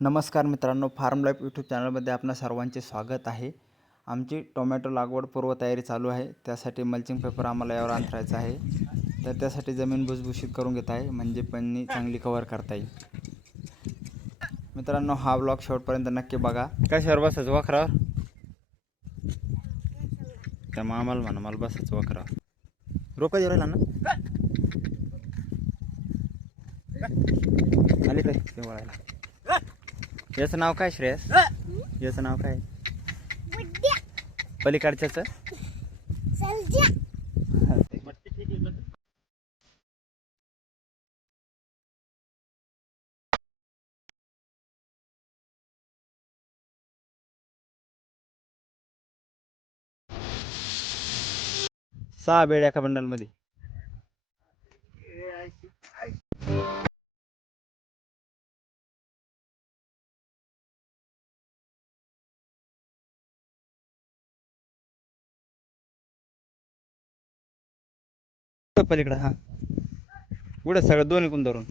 नमस्कार मित्रांनो, form life YouTube चॅनलमध्ये आपणा सर्वांचे स्वागत आहे. आमची टोमॅटो लागवड पूर्वतयारी चालू आहे. त्यासाठी मल्चिंग पेपर आम्हाला यावर अंथरायचा आहे. तर त्यासाठी जमीन भुसभुशीत करून घेत आहे, म्हणजे पन्नी चांगली कव्हर करता येईल. मित्रांनो, हा ब्लॉग शेवटपर्यंत नक्की बघा. कशावर बसायचं वखरावर? त्या मामाला म्हणा मला बसायचं वखरावर. रोका देऊ राहिला ना आली काय ते वळायला. याचं नाव काय श्रेयस? याचं नाव काय? पलीकडच्याच 6 बेड एका बंडल मध्ये. पलीकडे हा पुढे सगळं दोन्ही कुण धरून